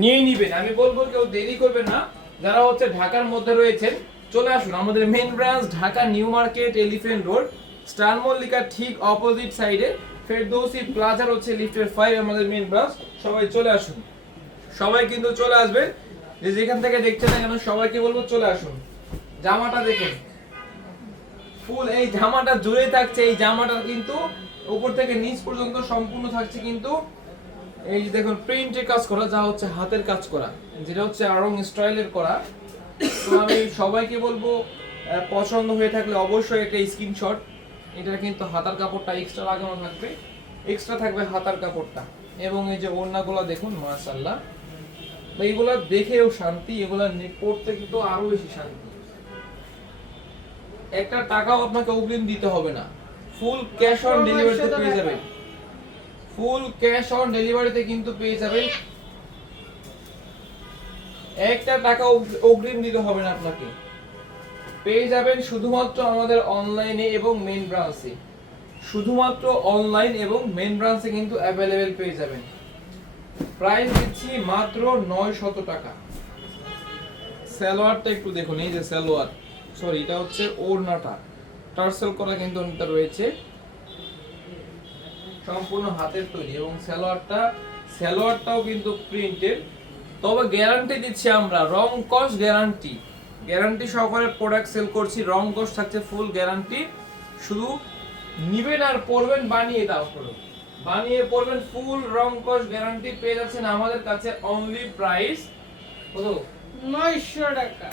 নিয়ে নিবেন। আমি বলব কেউ দেরি করবেন না। যারা হচ্ছে ঢাকার মধ্যে রয়েছেন, চলে আসুন আমাদের main branch Dhaka new market elephant road star মল্লিকার ঠিক অপোজিট সাইডে ফেরদৌসি প্লাজার হচ্ছে লিফটের ফাইভ আমাদের মেন ব্রাঞ্চ সবাই চলে আসুন। সবাই কিন্তু চলে আসবে যে যেখান থেকে দেখছেন না কেন সবাইকে বলব চলে আসুন। জামাটা দেখুন। ফুল, এই জামাটা জুড়ে থাকছে। এই জামাটা কিন্তু উপর থেকে নিচ পর্যন্ত সম্পূর্ণ থাকছে কিন্তু এই যে দেখুন প্রিন্টের কাজ করা যা হচ্ছে হাতের কাজ করা যেটা হচ্ছে আরং স্টাইলের করা। তো আমি সবাইকে বলব পছন্দ হয়ে থাকলে অবশ্যই একটা স্ক্রিনশট এটা কিন্তু হাতার কাপড়টা এক্সট্রা লাগানো থাকবে। এক্সট্রা থাকবে হাতার কাপড়টা। এবং এই যে ওড়নাগুলো দেখুন মাশাআল্লাহ। তো এইগুলা দেখেও শান্তি এগুলা নে- পড়তে কিন্তু আরও বেশি শান্তি। একটা টাকাও আপনাকে অগ্রিম দিতে হবে না। ফুল ক্যাশ অন ডেলিভারিতে পেয়ে যাবেন। ফুল ক্যাশ অন ডেলিভারিতে কিন্তু পেয়ে যাবেন। একটা টাকা অগ্রিম দিতে হবে না আপনাকে। পেয়ে যাবেন শুধুমাত্র আমাদের অনলাইনে এবং মেন ব্রাঞ্চে শুধুমাত্র অনলাইন এবং মেন ব্রাঞ্চে কিন্তু অ্যাভেলেবেল পেয়ে যাবেন। প্রাইস দিচ্ছি মাত্র নয় শত টাকা। সালোয়ারটা একটু দেখুন, এই যে সালোয়ার। সরি এটা হচ্ছে ওড়নাটা। টার্সেল করা কিন্তু রয়েছে। সম্পূর্ণ হাতের তৈরি এবং সালোয়ারটা সালোয়ারটাও কিন্তু প্রিন্টেড তবে গ্যারান্টি দিচ্ছি আমরা রং কস গ্যারান্টি গ্যারান্টি সহকারে প্রোডাক্ট সেল করছি রং কস থাকছে ফুল গ্যারান্টি শুধু নিবেন আর পরবেন বানিয়ে দাও পুরো বানিয়ে পরবেন ফুল রং কস গ্যারান্টি পেয়ে যাচ্ছেন আমাদের কাছে অনলি প্রাইস কত? নয়শো টাকা।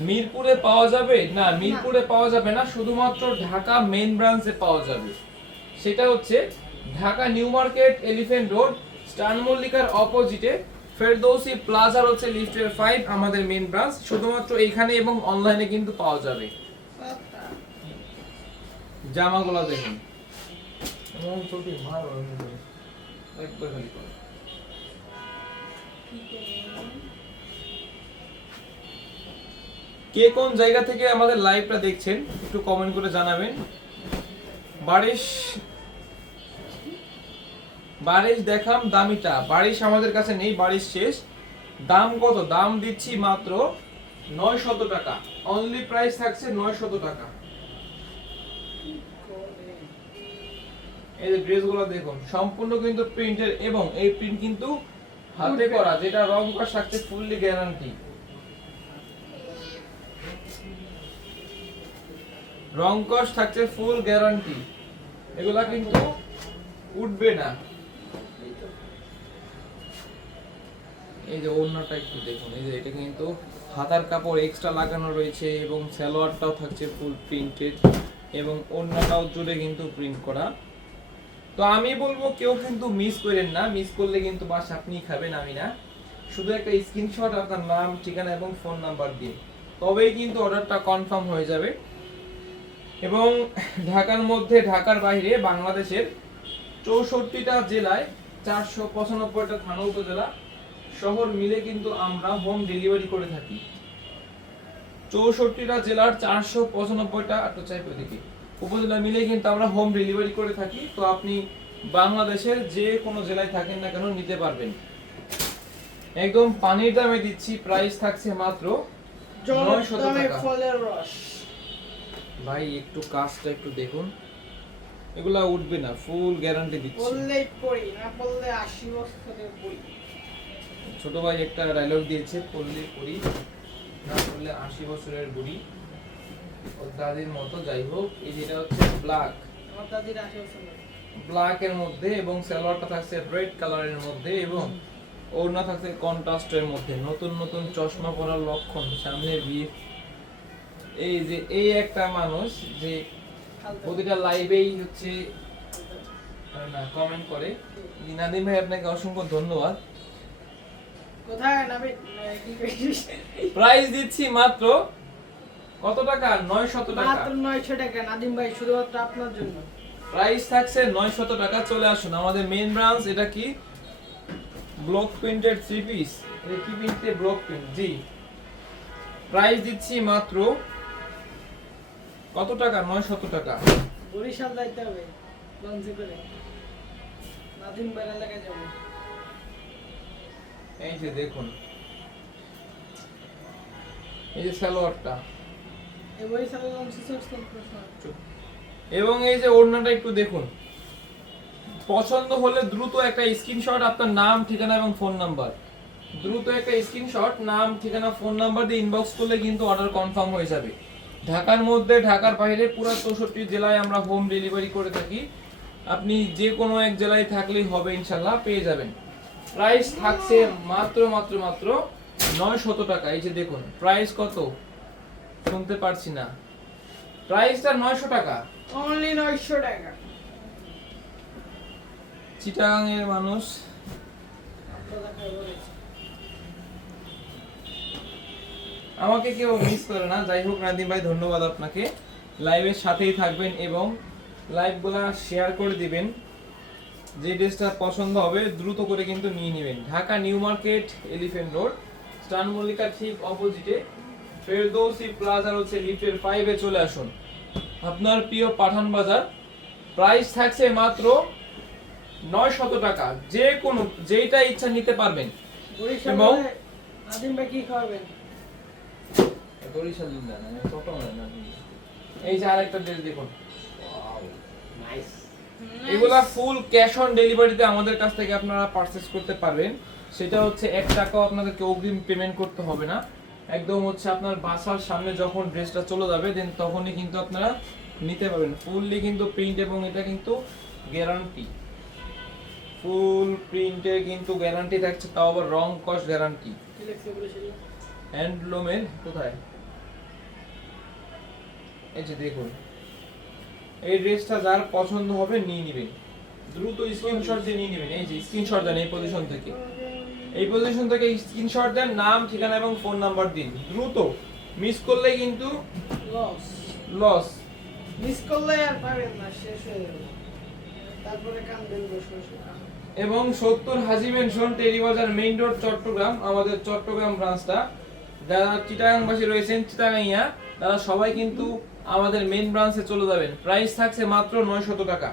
মিরপুরে পাওয়া যাবে? না মিরপুরে পাওয়া যাবে না শুধুমাত্র ঢাকা মেইন ব্রাঞ্চে পাওয়া যাবে। সেটা হচ্ছে Dhaka new market elephant road star মল্লিকার অপোজিটে ফেরদৌসি প্লাজার হচ্ছে লিফটের ফাইভ আমাদের মেইন ব্রাঞ্চ শুধুমাত্র এখানে এবং অনলাইনে কিন্তু পাওয়া যাবে। জামাগুলো দেখুন। কে কোন জায়গা থেকে আমাদের লাইভটা দেখছেন একটু কমেন্ট করে জানাবেন। বারিশ বারিশ দেখাম দামিটা। বারিশ আমাদের কাছে নেই, বারিশ শেষ। দাম কত? দাম দিচ্ছি মাত্র নয় শত টাকা। অনলি প্রাইস থাকছে নয় শত টাকা। এই যে দেখুন, সম্পূর্ণ কিন্তু প্রিন্টের এবং এই প্রিন্ট কিন্তু হাতে করা, যেটা রং করা থাকছে ফুললি গ্যারান্টি রং কস থাকছে ফুল গ্যারান্টি এগুলা কিন্তু উঠবে না। এই যে ওড়নাটা একটু দেখুন, এই যে এটা কিন্তু হাতার কাপড় এক্সট্রা লাগানো রয়েছে এবং সালোয়ারটাও থাকছে ফুল প্রিন্টেড এবং ওড়নাটাও জুড়ে কিন্তু প্রিন্ট করা। তো আমি বলব কেউ কিন্তু মিস করেন না মিস করলে কিন্তু বাস আপনি খাবেন, আমি না। শুধু একটা স্ক্রিনশট আপনার নাম, ঠিকানা এবং ফোন নাম্বার দিয়ে। তবেই কিন্তু অর্ডারটা কনফার্ম হয়ে যাবে। এবং ঢাকার মধ্যে, ঢাকার বাইরে, বাংলাদেশের চৌষট্টিটা জেলায়, চারশো পঁচানব্বইটা থানা উপজেলা শহর মিলে কিন্তু আমরা হোম ডেলিভারি করে থাকি। চৌষট্টিটা জেলার চারশো পঁচানব্বইটা একটু চাইবে দেখি উপজেলা মিলে কিন্তু আমরা হোম ডেলিভারি করে থাকি তো আপনি বাংলাদেশের যে কোনো জেলায় থাকেন না কেন নিতে পারবেন। একদম পানির দামে দিচ্ছি প্রাইস থাকছে মাত্র জলের 900 দামে টাকা। ভাই একটু কাজটা একটু দেখুন। এগুলা উঠবে না ফুল গ্যারান্টি দিচ্ছি। বললেই পড়ি না বললে আশি বছরের বই। ছোট ভাই একটা ডায়লগ দিয়েছে পড়লে পড়ি না পড়লে আশি বছরের বুড়ি। ওর দাদির মতো যাই হোক এই যেটা হচ্ছে ব্ল্যাক আমার দাদির আশি বছরের ব্ল্যাক এর মধ্যে এবং সালোয়ারটা থাকছে রেড কালারের মধ্যে এবং ওড়না থাকছে কন্ট্রাস্টের মধ্যে। নতুন নতুন চশমা পরার লক্ষণ সামনে বিয়ে এই যে এই একটা মানুষ যে প্রতিটা লাইভেই হচ্ছে কমেন্ট করে। নাদিম ভাই আপনাকে অসংখ্য ধন্যবাদ। কোথায় প্রাইস দিচ্ছি মাত্র কত টাকা? নয় শত টাকা। মাত্র নয়শো টাকা। নাদিম ভাই শুধুমাত্র আপনার জন্য। প্রাইস থাকছে নয় শত টাকা। চলে আসুন আমাদের মেইন ব্রাঞ্চ এটা কি? ব্লক প্রিন্টেড থ্রি পিস এটা কি প্রিন্টে ব্লক প্রিন্ট জি। প্রাইস দিচ্ছি মাত্র কত টাকা? নয় শত টাকা। বরিশাল যাইতে হবে। লঞ্চে করে। নাদিম ভাই এলাকায় যাব। এই যে দেখুন। এই যে সালোয়ারটা। এবং এই যে ওড়নাটা একটু দেখুন। পছন্দ হলে দ্রুত একটা স্ক্রিনশট আপনার নাম ঠিকানা এবং ফোন নাম্বার দ্রুত একটা স্ক্রিনশট নাম ঠিকানা ফোন নাম্বার দিয়ে ইনবক্স করলে কিন্তু অর্ডার কনফার্ম হয়ে যাবে। ঢাকার মধ্যে ঢাকার বাইরে পুরো চৌষট্টি জেলায় আমরা হোম ডেলিভারি করে থাকি। আপনি যে কোনো এক জেলায় থাকলেই হবে ইনশাল্লাহ পেয়ে যাবেন। প্রাইস থাকছে মাত্র মাত্র মাত্র নয় শত টাকা। এই যে দেখুন প্রাইস কত? শুনতে পারছি না। প্রাইসটা নয়শো টাকা। অনলি নয়শো টাকা। চিটাগাং এর মানুষ আমাকে কেউ মিস করে না। যাই হোক নাদিম ভাই ধন্যবাদ আপনাকে। লাইভের সাথেই থাকবেন এবং লাইভগুলা শেয়ার করে দিবেন। যে ড্রেসটা পছন্দ হবে দ্রুত করে কিন্তু নিয়ে নেবেন। Dhaka new market elephant road star Mallika ঠিক অপোজিটে ফেরদৌসি প্লাজার হচ্ছে লিফটের ফাইভে চলে আসুন। আপনার প্রিয় পাঠান বাজার প্রাইস থাকছে মাত্র নয় শত টাকা। যে কোনো যেইটা ইচ্ছা নিতে পারবেন। এবং- বলে নাদিম ভাই কি খাওয়াবেন? বরিশাল জিল্লা না ছোট না। এই যে আরেকটা ড্রেস দেখুন। এগুলা ফুল ক্যাশ অন ডেলিভারিতে আমাদের কাছ থেকে আপনারা পারচেজ করতে পারবেন। সেটা হচ্ছে এক টাকাও আপনাদেরকে অগ্রিম পেমেন্ট করতে হবে না। একদম হচ্ছে আপনার বাসার সামনে যখন ড্রেসটা চলে যাবে দেন তখনই কিন্তু আপনারা নিতে পারবেন। ফুললি কিন্তু প্রিন্ট এবং এটা কিন্তু গ্যারান্টি ফুল প্রিন্টের কিন্তু গ্যারান্টি থাকছে তাও আবার রং কস্ট গ্যারান্টি হ্যান্ডলুমের কোথায়? এই যে দেখুন। এই ড্রেসটা যার পছন্দ হবে নিয়ে নেবেন। দ্রুত স্ক্রিনশট দিয়ে নিয়ে নেবেন। এই যে স্ক্রিনশট দেন এই পজিশন থেকে। এই পজিশন থেকে স্ক্রিনশট দেন নাম ঠিকানা এবং ফোন নাম্বার দিন। দ্রুত। মিস করলে কিন্তু লস লস মিস করলে আর পাবেন না শেষ হয়ে যাবে। তারপরে কান্দবেন বসে বসে। এবং সত্তর Haji mansion Teribazar main road Chattogram আমাদের চট্টগ্রাম ব্রাঞ্চটা যারা চিটাগাংবাসী রয়েছেন চিটাগাইয়া তারা সবাই কিন্তু আমাদের মেইন ব্রাঞ্চে চলে যাবেন। প্রাইস থাকছে মাত্র নয় শত টাকা।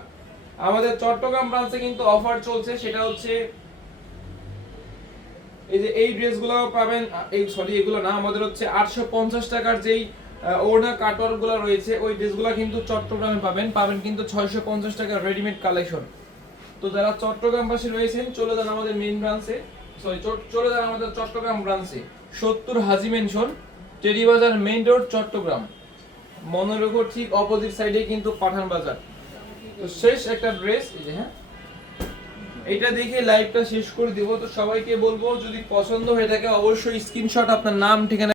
আমাদের চট্টগ্রাম ব্রাঞ্চে কিন্তু অফার চলছে, সেটা হচ্ছে এই যে এই ড্রেসগুলো পাবেন এই সরি এগুলো না, আমাদের হচ্ছে আটশো পঞ্চাশ টাকার যেই ওড়না কাটওয়ারগুলো রয়েছে, ওই ড্রেসগুলো কিন্তু চট্টগ্রামে পাবেন। পাবেন কিন্তু ছয়শো পঞ্চাশ টাকার রেডিমেড কালেকশন তো যারা চট্টগ্রামবাসী রয়েছেন, চলে যান আমাদের মেন ব্রাঞ্চে সরি চলে যান আমাদের চট্টগ্রাম ব্রাঞ্চে সত্তর Haji mansion Teribazar main road Chattogram. মনোরোগর ঠিক অপোজিট সাইডে কিন্তু পাঠান বাজার। তো শেষ একটা ড্রেস এই যে হ্যাঁ? এটা দেখে লাইভটা শেষ করে দিব। তো সবাইকে বলব, যদি পছন্দ হয়ে থাকে, অবশ্যই স্ক্রিনশট আপনার নাম, ঠিকানা